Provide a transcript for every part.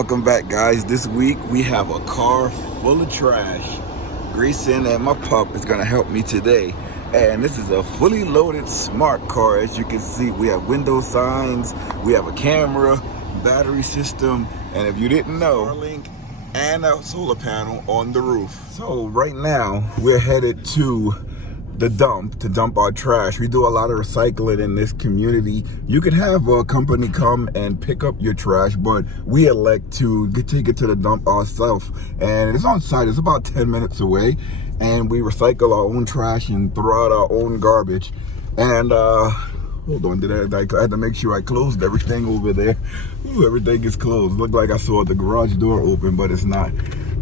Welcome back, guys. This week we have a car full of trash. Grayson and my pup is gonna help me today. And this is a fully loaded smart car. As you can see, we have window signs, we have a camera, battery system, and if you didn't know, Starlink and a solar panel on the roof. So right now we're headed to the dump to dump our trash. We do a lot of recycling in this community. You could have a company come and pick up your trash, but we elect to take it to the dump ourselves. And it's on site, it's about 10 minutes away. And we recycle our own trash and throw out our own garbage. And hold on, I had to make sure I closed everything over there. Ooh, everything is closed. Looked like I saw the garage door open, but it's not.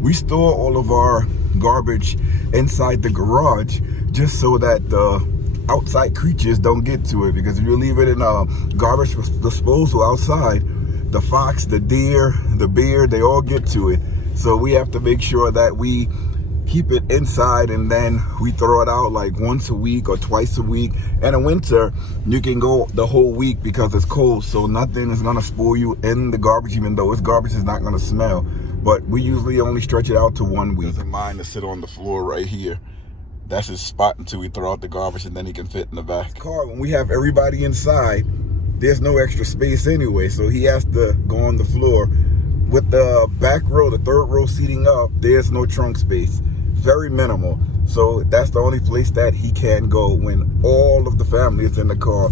We store all of our garbage inside the garage just so that the outside creatures don't get to it, because if you leave it in a garbage disposal outside, the fox, the deer, the bear, they all get to it. So we have to make sure that we keep it inside, and then we throw it out like once a week or twice a week. And in winter, you can go the whole week because it's cold, so nothing is gonna spoil you in the garbage, even though its garbage is not gonna smell. But we usually only stretch it out to 1 week. Doesn't mind to sit on the floor right here. That's his spot until we throw out the garbage, and then he can fit in the back. Car, when we have everybody inside, there's no extra space anyway, so he has to go on the floor. With the back row, the third row seating up, there's no trunk space. Very minimal. So that's the only place that he can go when all of the family is in the car.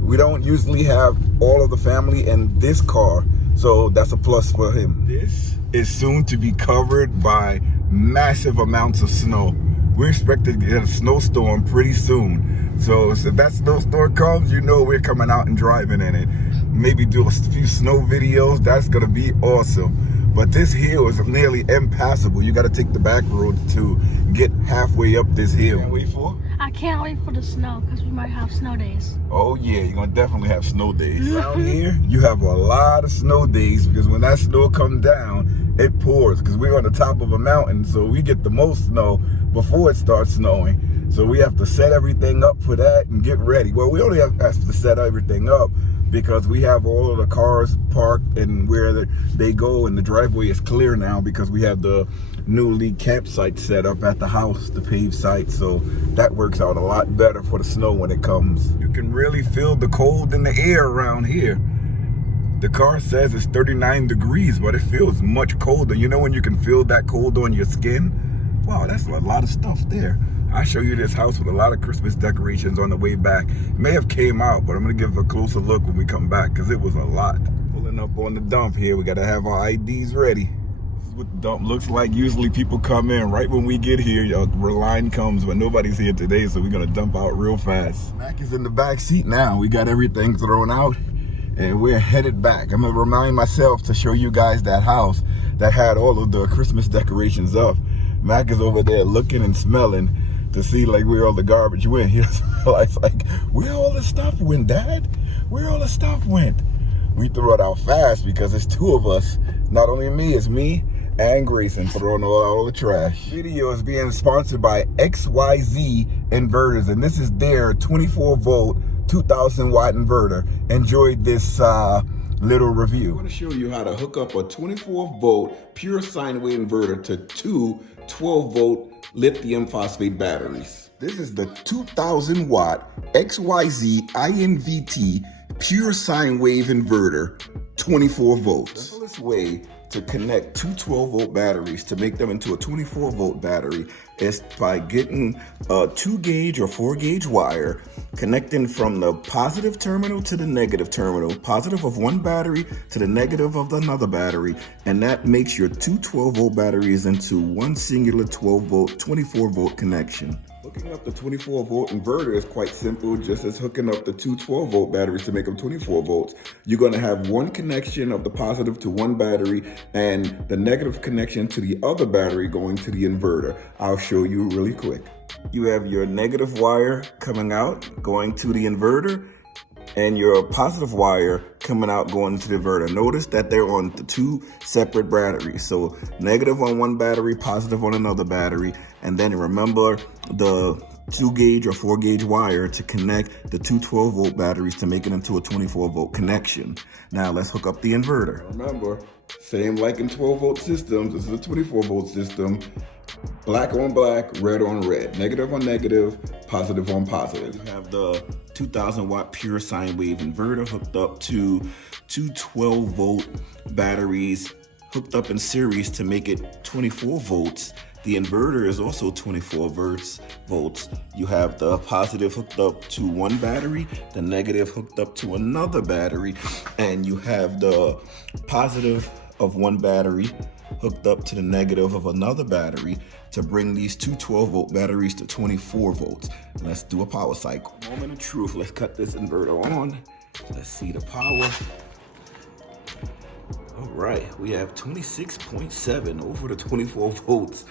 We don't usually have all of the family in this car, so that's a plus for him. This is soon to be covered by massive amounts of snow. We're expected to get a snowstorm pretty soon. So if that snowstorm comes, you know we're coming out and driving in it. Maybe do a few snow videos. That's gonna be awesome. But this hill is nearly impassable. You gotta take the back road to get halfway up this hill. Can't wait for? I can't wait for the snow, because we might have snow days. Oh yeah, you're gonna definitely have snow days. Down here, you have a lot of snow days, because when that snow comes down, it pours, because we're on the top of a mountain, so we get the most snow before it starts snowing. So we have to set everything up for that and get ready. Well, we only have to set everything up because we have all of the cars parked and where they go, and the driveway is clear now because we have the newly campsite set up at the house, the paved site. So that works out a lot better for the snow when it comes. You can really feel the cold in the air around here. The car says it's 39 degrees, but it feels much colder. You know when you can feel that cold on your skin? Wow, that's a lot of stuff there. I'll show you this house with a lot of Christmas decorations on the way back. It may have came out, but I'm gonna give a closer look when we come back, because it was a lot. Pulling up on the dump here, we gotta have our IDs ready. This is what the dump looks like. Usually people come in right when we get here. A line comes, but nobody's here today, so we're gonna dump out real fast. Mac is in the back seat now. We got everything thrown out, and we're headed back. I'm gonna remind myself to show you guys that house that had all of the Christmas decorations up. Mac is over there looking and smelling to see like where all the garbage went. He's like, where all the stuff went, Dad? Where all the stuff went? We threw it out fast because it's two of us. Not only me, it's me and Grayson throwing all the trash. This video is being sponsored by XYZ Inverters, and this is their 24 volt 2000 watt inverter. Enjoyed this little review. I'm going to show you how to hook up a 24 volt pure sine wave inverter to two 12 volt lithium phosphate batteries. This is the 2000 watt XYZ INVT pure sine wave inverter, 24 volts. The simplest way to connect two 12 volt batteries to make them into a 24 volt battery is by getting a 2 gauge or 4 gauge wire, connecting from the positive terminal to the negative terminal, positive of one battery to the negative of another battery, and that makes your two 12 volt batteries into one singular 12 volt 24 volt connection. Hooking up the 24 volt inverter is quite simple, just as hooking up the two 12 volt batteries to make them 24 volts. You're going to have one connection of the positive to one battery and the negative connection to the other battery going to the inverter. I'll show you really quick. You have your negative wire coming out going to the inverter, and your positive wire coming out going to the inverter. Notice that they're on the two separate batteries. So negative on one battery, positive on another battery. And then remember, the 2 gauge or 4 gauge wire to connect the two 12-volt batteries to make it into a 24-volt connection. Now let's hook up the inverter. Remember, same like in 12-volt systems, this is a 24-volt system. Black on black, red on red, negative on negative, positive on positive. You have the 2000 watt pure sine wave inverter hooked up to two 12-volt batteries hooked up in series to make it 24 volts. The inverter is also 24 volts. You have the positive hooked up to one battery, the negative hooked up to another battery, and you have the positive of one battery hooked up to the negative of another battery to bring these two 12-volt batteries to 24 volts. Let's do a power cycle. Moment of truth. Let's cut this inverter on. Let's see the power. All right, we have 26.7 over the 24 volts,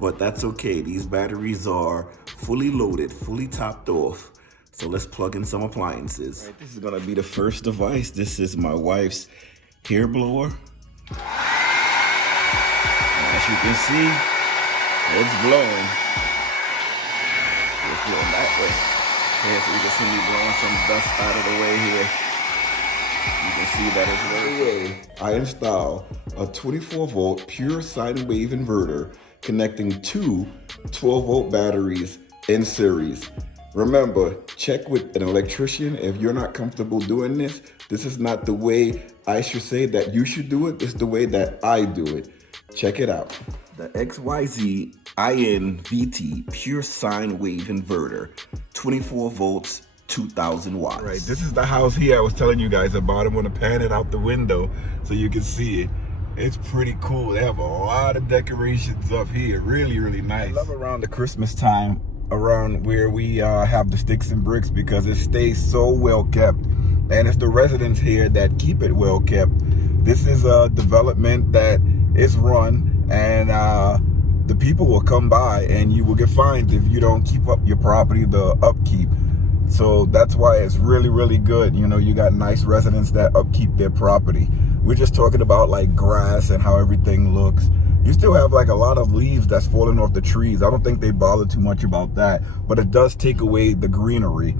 but that's okay. These batteries are fully loaded, fully topped off. So let's plug in some appliances. All right, this is gonna be the first device. This is my wife's hair blower. As you can see, it's blowing. It's blowing that way. Here, so you can see me blowing some dust out of the way here. You can see that it's very way. I install a 24-volt pure sine wave inverter connecting two 12-volt batteries in series. Remember, check with an electrician if you're not comfortable doing this. This is not the way I should say that you should do it. It's the way that I do it. Check it out. The XYZ INVT pure sine wave inverter, 24 volts, 2000 watts. Right, this is the house here I was telling you guys about. I'm gonna pan it out the window so you can see it. It's pretty cool. They have a lot of decorations up here. Really, really nice. I love around the Christmas time, around where we have the sticks and bricks, because it stays so well kept. And it's the residents here that keep it well kept. This is a development that is run, and the people will come by and you will get fined if you don't keep up your property, the upkeep. So that's why it's really, really good. You know, you got nice residents that upkeep their property. We're just talking about like grass and how everything looks. You still have like a lot of leaves that's falling off the trees. I don't think they bother too much about that, but it does take away the greenery.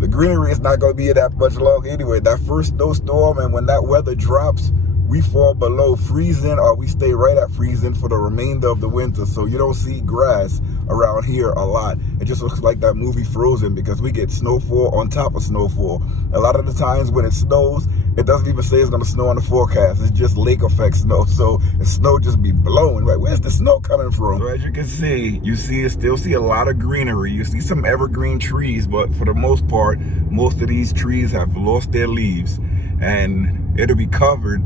The greenery is not going to be that much longer anyway. That first snowstorm, and when that weather drops, we fall below freezing, or we stay right at freezing for the remainder of the winter. So you don't see grass around here a lot. It just looks like that movie Frozen, because we get snowfall on top of snowfall. A lot of the times when it snows, it doesn't even say it's gonna snow on the forecast. It's just lake effect snow. So the snow just be blowing. Like, where's the snow coming from? So as you can see, still see a lot of greenery. You see some evergreen trees, but for the most part, most of these trees have lost their leaves, and it'll be covered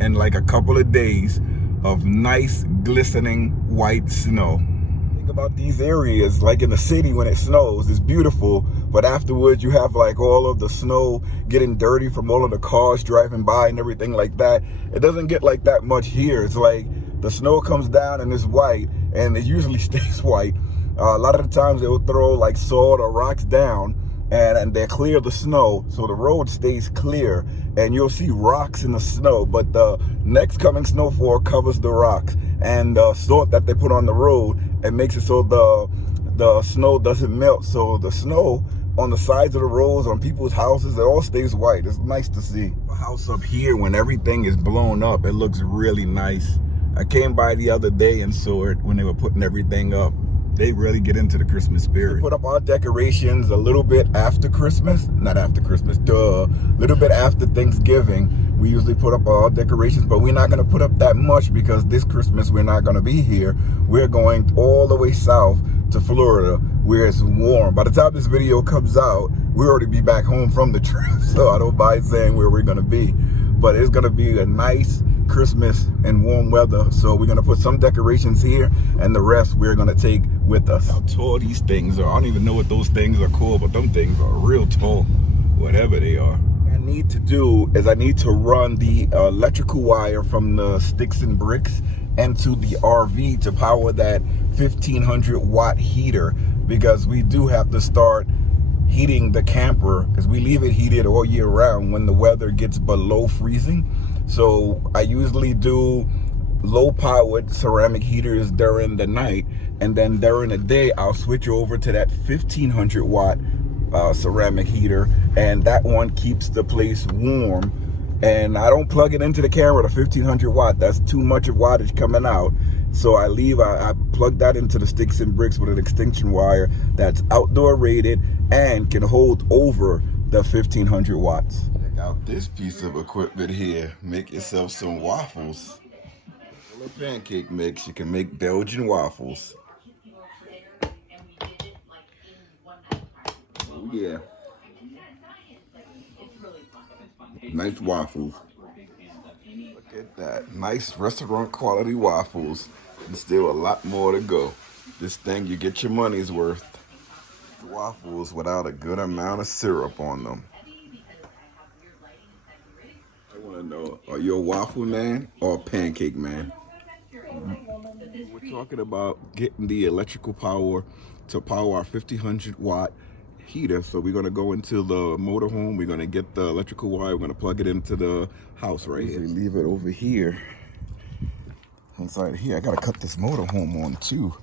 in like a couple of days of nice glistening white snow. Think about these areas, like in the city when it snows, it's beautiful, but afterwards you have like all of the snow getting dirty from all of the cars driving by and everything like that. It doesn't get like that much here. It's like the snow comes down and it's white, and it usually stays white. A lot of the times they will throw like salt or rocks down, and they clear the snow, so the road stays clear, and you'll see rocks in the snow, but the next coming snowfall covers the rocks, and the salt that they put on the road, it makes it so the snow doesn't melt. So the snow on the sides of the roads, on people's houses, it all stays white. It's nice to see. A house up here, when everything is blown up, it looks really nice. I came by the other day and saw it when they were putting everything up. They really get into the Christmas spirit. We put up our decorations a little bit after Christmas. Not after Christmas, duh. A little bit after Thanksgiving. We usually put up our decorations, but we're not going to put up that much because this Christmas we're not going to be here. We're going all the way south to Florida where it's warm. By the time this video comes out, we'll already be back home from the trip. So I don't mind saying where we're going to be. But it's going to be a nice Christmas and warm weather. So we're going to put some decorations here, and the rest we're going to take with us. How tall these things are. I don't even know what those things are called, but them things are real tall, whatever they are. What I need to do is I need to run the electrical wire from the sticks and bricks into the RV to power that 1500 watt heater, because we do have to start heating the camper, because we leave it heated all year round when the weather gets below freezing. So I usually do low-powered ceramic heaters during the night, and then during the day I'll switch over to that 1500 watt ceramic heater, and that one keeps the place warm. And I don't plug it into the camera, the 1500 watt. That's too much of wattage coming out. So I plug that into the sticks and bricks with an extension wire that's outdoor rated and can hold over the 1500 watts. Check out this piece of equipment here. Make yourself some waffles. A pancake mix. You can make Belgian waffles. Oh yeah. Nice waffles. Look at that. Nice restaurant quality waffles. And still a lot more to go. This thing, you get your money's worth. Waffles without a good amount of syrup on them. I want to know, are you a waffle man or a pancake man? We're talking about getting the electrical power to power our 1500 watt heater. So we're going to go into the motorhome. We're going to get the electrical wire. We're going to plug it into the house right here. Leave it over here. Inside here, I got to cut this motorhome on too,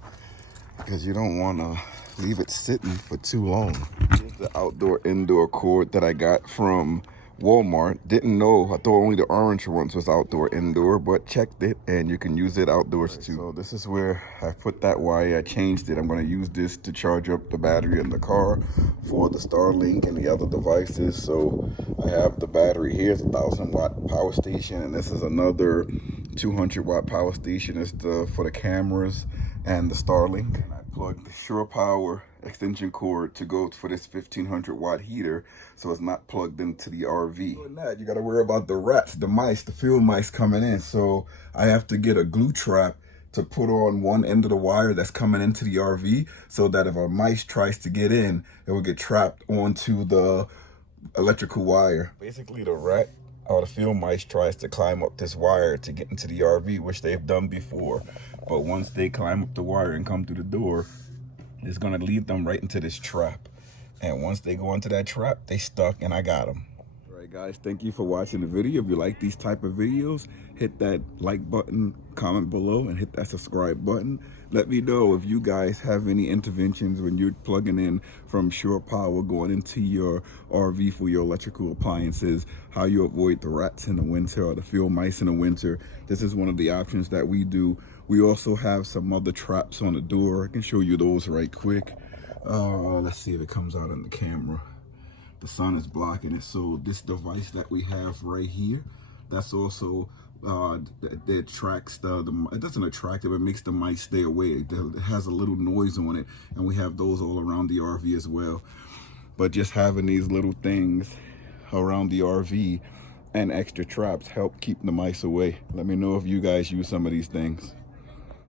because you don't want to leave it sitting for too long. Here's the outdoor indoor cord that I got from Walmart. Didn't know, I thought only the orange ones was outdoor indoor, but checked it and you can use it outdoors too. So this is where I put that wire. I changed it. I'm going to use this to charge up the battery in the car for the Starlink and the other devices. So I have the battery here. It's a 1000 watt power station, and this is another 200 watt power station. It's for the cameras and the Starlink. And I plugged the Shore Power extension cord to go for this 1500 watt heater, so it's not plugged into the RV. Other than that, you got to worry about the rats, the mice, the field mice coming in. So I have to get a glue trap to put on one end of the wire that's coming into the RV, so that if a mice tries to get in, it will get trapped onto the electrical wire. Basically, the rat or the field mice tries to climb up this wire to get into the RV, which they've done before. But once they climb up the wire and come through the door, it's gonna lead them right into this trap. And once they go into that trap, they stuck, and I got them. All right, guys, thank you for watching the video. If you like these type of videos, hit that like button, comment below, and hit that subscribe button. Let me know if you guys have any interventions when you're plugging in from Shore Power going into your RV for your electrical appliances, how you avoid the rats in the winter or the field mice in the winter. This is one of the options that we do. We also have some other traps on the door. I can show you those right quick. Let's see if it comes out on the camera. The sun is blocking it. So this device that we have right here, that's also that attracts it doesn't attract it, but it makes the mice stay away. It has a little noise on it, and we have those all around the RV as well. But just having these little things around the RV and extra traps help keep the mice away. Let me know if you guys use some of these things.